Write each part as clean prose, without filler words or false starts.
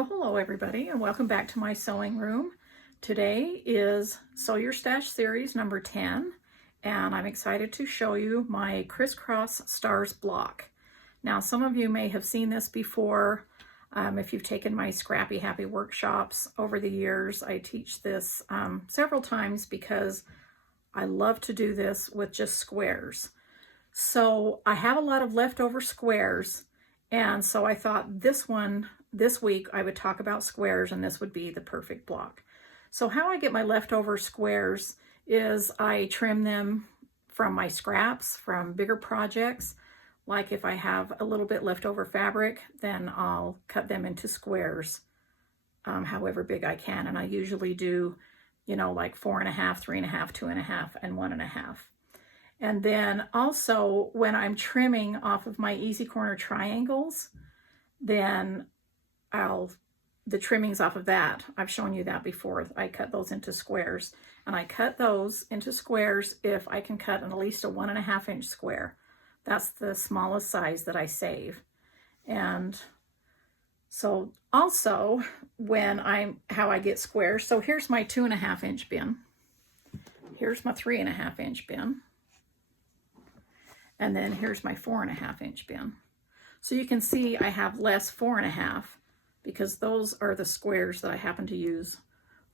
Well, hello everybody, and welcome back to my sewing room. Today is Sew Your Stash series number 10, and I'm excited to show you my Criss-Cross Stars block. Now, some of you may have seen this before. If you've taken my Scrappy Happy workshops over the years, I teach this several times because I love to do this with just squares. So I have a lot of leftover squares, and so I thought this week I would talk about squares, and this would be the perfect block. So how I get my leftover squares is I trim them from my scraps from bigger projects. Like if I have a little bit leftover fabric, then I'll cut them into squares, however big I can. And I usually do, like 4.5, 3.5, 2.5, and 1.5. And then also when I'm trimming off of my easy corner triangles, then the trimmings off of that, I've shown you that before. I cut those into squares, and I cut those into squares if I can cut at least a 1.5 inch square. That's the smallest size that I save. And so also how I get squares. So here's my 2.5 inch bin. Here's my 3.5 inch bin. And then here's my 4.5 inch bin. So you can see I have less 4.5 because those are the squares that I happen to use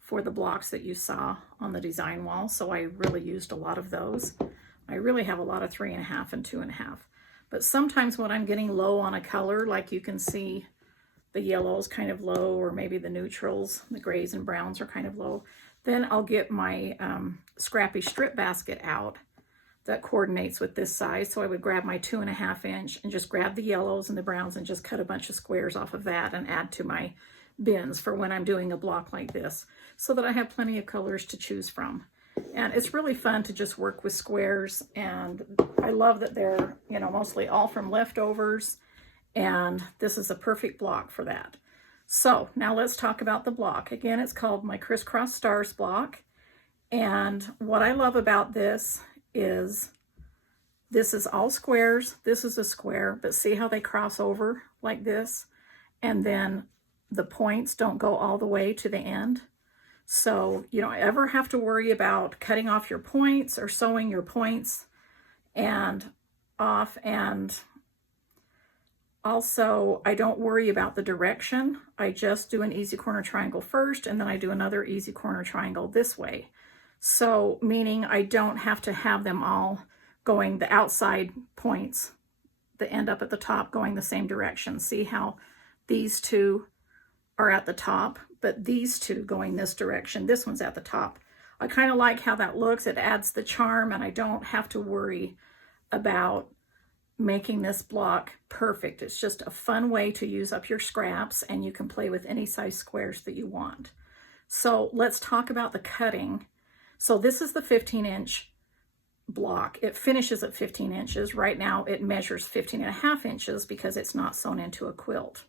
for the blocks that you saw on the design wall. So I really used a lot of those. I really have a lot of 3.5 and 2.5. But sometimes when I'm getting low on a color, like you can see the yellow's kind of low, or maybe the neutrals, the grays and browns are kind of low, then I'll get my scrappy strip basket out that coordinates with this size. So I would grab my 2.5 inch and just grab the yellows and the browns and just cut a bunch of squares off of that and add to my bins for when I'm doing a block like this, so that I have plenty of colors to choose from. And it's really fun to just work with squares, and I love that they're, mostly all from leftovers, and this is a perfect block for that. So now let's talk about the block. Again, it's called my Criss-Cross Stars block, and what I love about this is all squares. This is a square, but see how they cross over like this, and then the points don't go all the way to the end. So you don't ever have to worry about cutting off your points or sewing your points and off. And also, I don't worry about the direction. I just do an easy corner triangle first, and then I do another easy corner triangle this way. So meaning I don't have to have them all going the outside points that end up at the top going the same direction. See how these two are at the top, but these two going this direction, this one's at the top. I kind of like how that looks. It adds the charm, and I don't have to worry about making this block perfect. It's just a fun way to use up your scraps, and you can play with any size squares that you want. So let's talk about the cutting. So this is the 15 inch block. It finishes at 15 inches. Right now it measures 15.5 inches because it's not sewn into a quilt.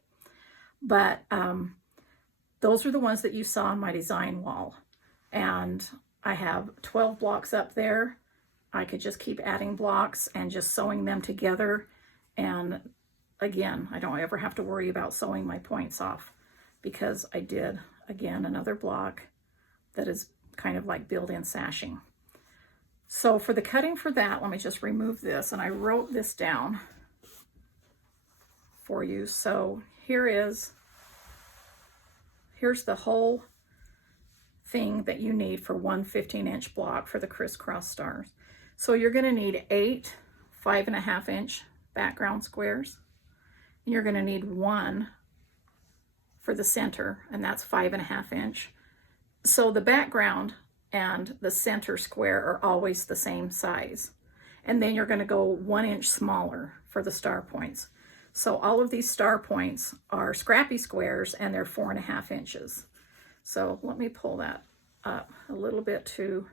But those are the ones that you saw on my design wall. And I have 12 blocks up there. I could just keep adding blocks and just sewing them together. And again, I don't ever have to worry about sewing my points off because I did, again, another block that is kind of like built-in sashing. So for the cutting for that, let me just remove this, and I wrote this down for you. So here's the whole thing that you need for one 15 inch block for the Criss-Cross Stars. So you're going to need 8 5.5 inch background squares, and you're going to need 1 for the center, and that's 5.5 inch. So the background and the center square are always the same size. And then you're going to go 1 inch smaller for the star points. So all of these star points are scrappy squares, and they're 4.5 inches. So let me pull that up a little bit to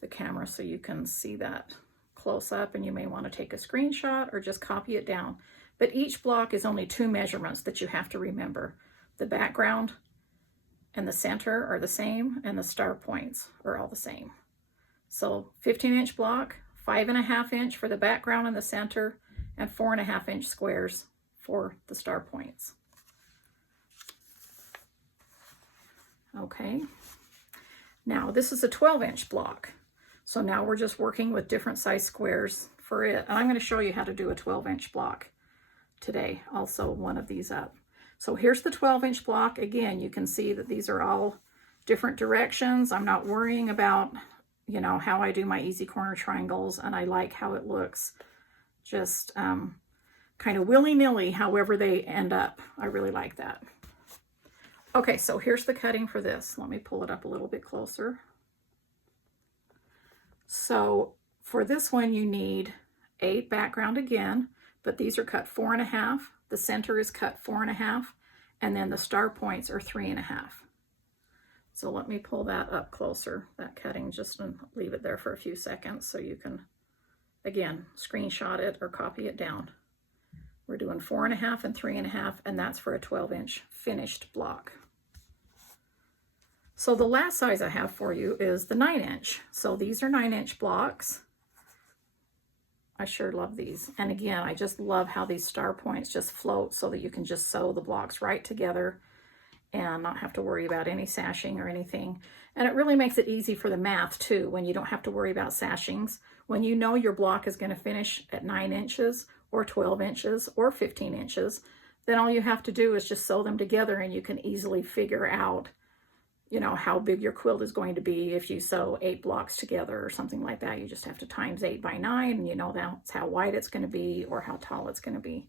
the camera so you can see that close up, and you may want to take a screenshot or just copy it down. But each block is only 2 measurements that you have to remember. The background and the center are the same, and the star points are all the same. So 15 inch block, 5.5 inch for the background and the center, and 4.5 inch squares for the star points. Okay, now this is a 12-inch block. So now we're just working with different size squares for it. And I'm going to show you how to do a 12-inch block today. I'll sew one of these up. So here's the 12-inch block. Again, you can see that these are all different directions. I'm not worrying about, you know, how I do my easy corner triangles, and I like how it looks. Just kind of willy-nilly, however they end up. I really like that. Okay, so here's the cutting for this. Let me pull it up a little bit closer. So for this one, you need a background again, but these are cut 4 1/2. The center is cut 4 1/2, and then the star points are 3 1/2. So let me pull that up closer, that cutting, just and leave it there for a few seconds so you can, again, screenshot it or copy it down. We're doing 4 1/2 and 3 1/2, and that's for a 12-inch finished block. So the last size I have for you is the 9-inch. So these are 9-inch blocks. I sure love these. And again, I just love how these star points just float so that you can just sew the blocks right together and not have to worry about any sashing or anything. And it really makes it easy for the math too, when you don't have to worry about sashings. When you know your block is going to finish at 9 inches or 12 inches or 15 inches, then all you have to do is just sew them together, and you can easily figure out, you know, how big your quilt is going to be if you sew 8 blocks together or something like that. You just have to times 8 by 9, and you know that's how wide it's going to be or how tall it's going to be.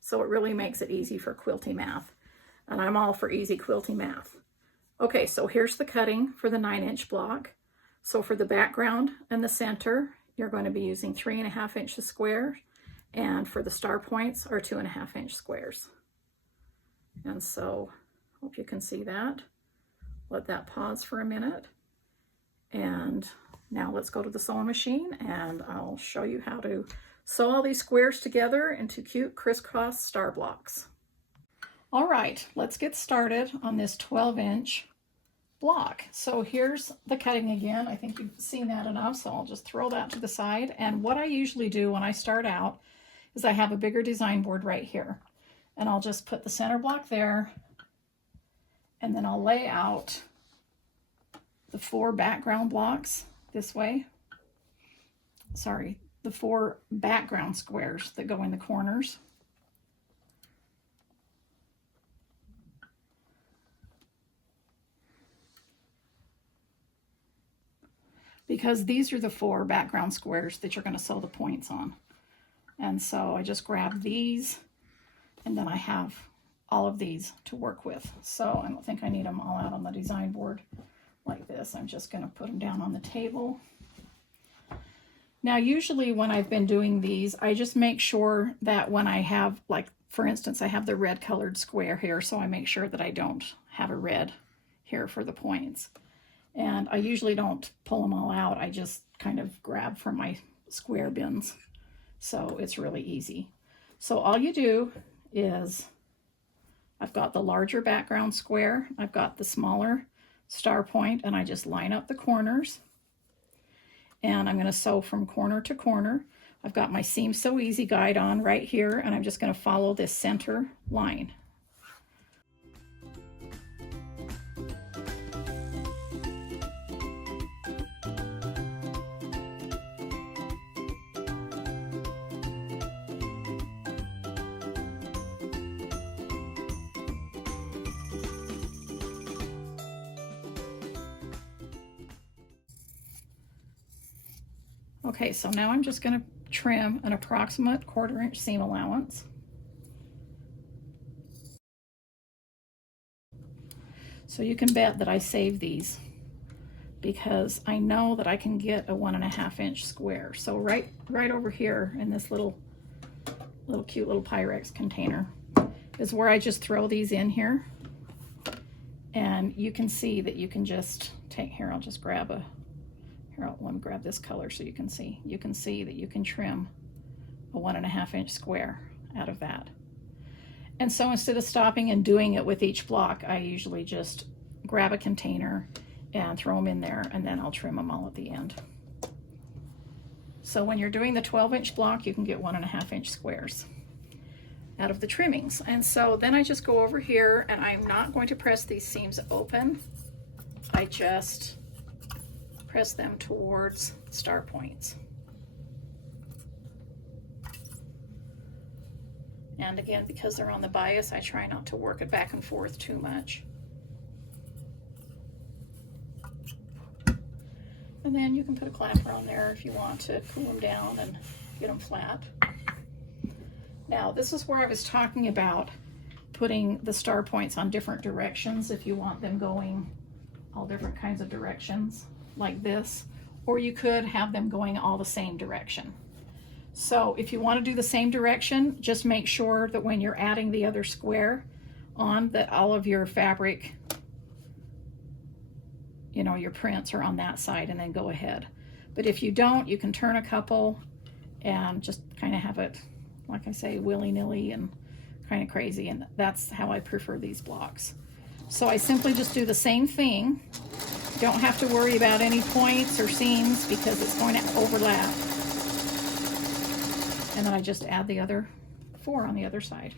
So it really makes it easy for quilty math. And I'm all for easy quilty math. Okay, so here's the cutting for the 9-inch block. So for the background and the center, you're going to be using 3 1/2 inches square, and for the star points are 2 1/2 inch squares. And so, hope you can see that. Let that pause for a minute. And now let's go to the sewing machine, and I'll show you how to sew all these squares together into cute crisscross star blocks. All right, let's get started on this 12-inch block. So here's the cutting again. I think you've seen that enough, so I'll just throw that to the side. And what I usually do when I start out is I have a bigger design board right here, and I'll just put the center block there, and then I'll lay out the 4 background blocks this way. Sorry, the 4 background squares that go in the corners. Because these are the 4 background squares that you're going to sew the points on. And so I just grab these, and then I have all of these to work with. So I don't think I need them all out on the design board like this. I'm just going to put them down on the table. Now, usually when I've been doing these, I just make sure that when I have, like, for instance, I have the red colored square here, so I make sure that I don't have a red here for the points. And I usually don't pull them all out. I just kind of grab from my square bins. So it's really easy. So all you do is, I've got the larger background square, I've got the smaller star point, and I just line up the corners. And I'm going to sew from corner to corner. I've got my Seams Sew Easy guide on right here, and I'm just going to follow this center line. Okay, so now I'm just going to trim an approximate 1/4 inch seam allowance. So you can bet that I save these because I know that I can get a 1 1/2 inch square. So right over here in this little cute little Pyrex container is where I just throw these in here. And you can see that you can just take, here, I'll just grab a, here, let me grab this color so you can see. You can see that you can trim a 1 1/2 inch square out of that. And so instead of stopping and doing it with each block, I usually just grab a container and throw them in there, and then I'll trim them all at the end. So when you're doing the 12-inch block, you can get 1 1/2 inch squares out of the trimmings. And so then I just go over here, and I'm not going to press these seams open. I just press them towards star points. And again, because they're on the bias, I try not to work it back and forth too much. And then you can put a clapper on there if you want to cool them down and get them flat. Now, this is where I was talking about putting the star points on different directions if you want them going all different kinds of directions like this, or you could have them going all the same direction. So if you want to do the same direction, just make sure that when you're adding the other square on, that all of your fabric, you know, your prints are on that side, and then go ahead. But if you don't, you can turn a couple and just kind of have it, like I say, willy-nilly and kind of crazy, and that's how I prefer these blocks. So I simply just do the same thing. You don't have to worry about any points or seams because it's going to overlap. And then I just add the other 4 on the other side.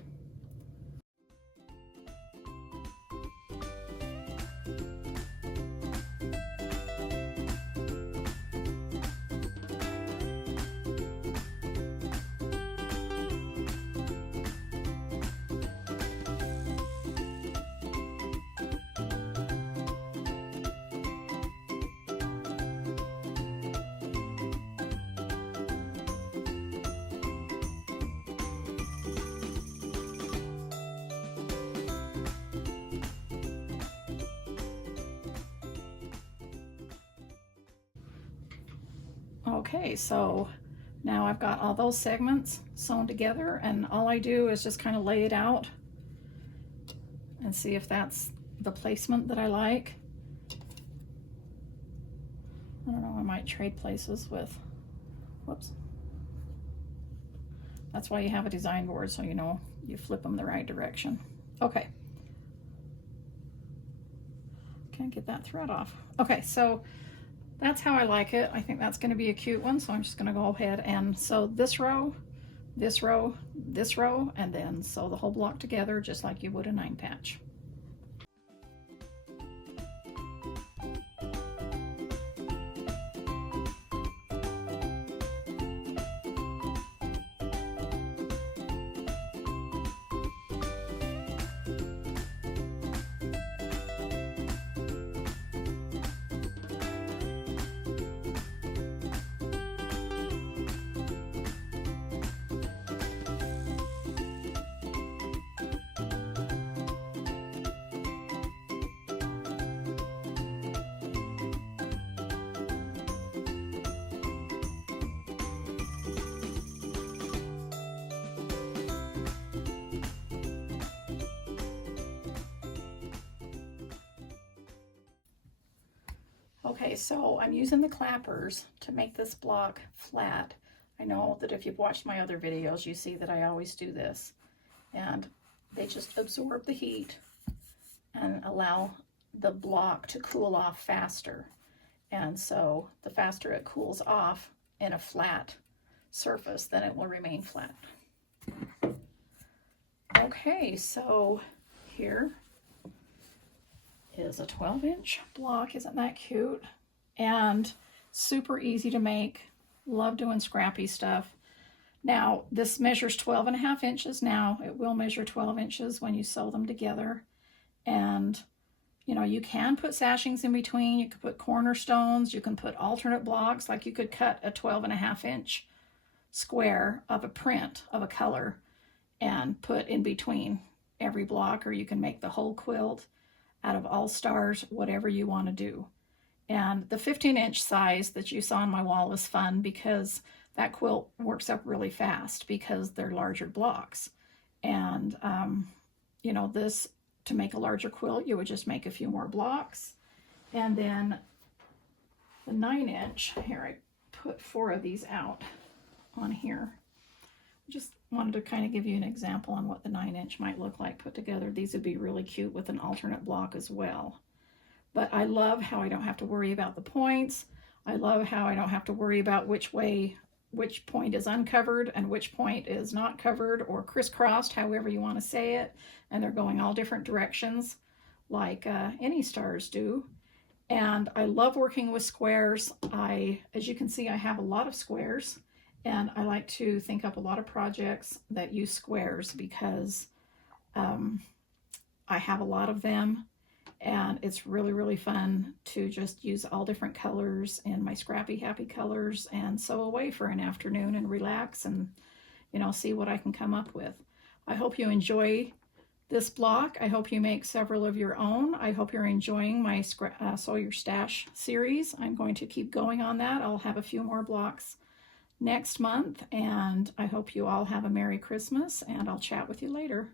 Okay, so now I've got all those segments sewn together, and all I do is just kind of lay it out and see if that's the placement that I like. I don't know, I might trade places with, whoops. That's why you have a design board, so you know you flip them the right direction. Okay. Can't get that thread off. Okay, so that's how I like it. I think that's going to be a cute one, so I'm just going to go ahead and sew this row, this row, this row, and then sew the whole block together just like you would a 9 patch. Okay, so I'm using the clappers to make this block flat. I know that if you've watched my other videos, you see that I always do this. And they just absorb the heat and allow the block to cool off faster. And so the faster it cools off in a flat surface, then it will remain flat. Okay, so here is a 12-inch block. Isn't that cute? And super easy to make. Love doing scrappy stuff. Now, this measures 12.5 inches now. It will measure 12 inches when you sew them together. And, you know, you can put sashings in between. You can put cornerstones. You can put alternate blocks. Like you could cut a 12.5-inch square of a print of a color and put in between every block, or you can make the whole quilt out of all stars, whatever you want to do. And the 15-inch size that you saw on my wall is fun because that quilt works up really fast because they're larger blocks. And, you know, this, to make a larger quilt, you would just make a few more blocks. And then the 9-inch, here I put 4 of these out on here. Just wanted to kind of give you an example on what the 9-inch might look like put together. These would be really cute with an alternate block as well. But I love how I don't have to worry about the points. I love how I don't have to worry about which point is uncovered and which point is not covered, or crisscrossed, however you want to say it. And they're going all different directions like any stars do. And I love working with squares. As you can see, I have a lot of squares, and I like to think up a lot of projects that use squares because I have a lot of them, and it's really, really fun to just use all different colors in my scrappy happy colors and sew away for an afternoon and relax and, you know, see what I can come up with. I hope you enjoy this block. I hope you make several of your own. I hope you're enjoying my Sew Your Stash series. I'm going to keep going on that. I'll have a few more blocks next month, and I hope you all have a Merry Christmas, and I'll chat with you later.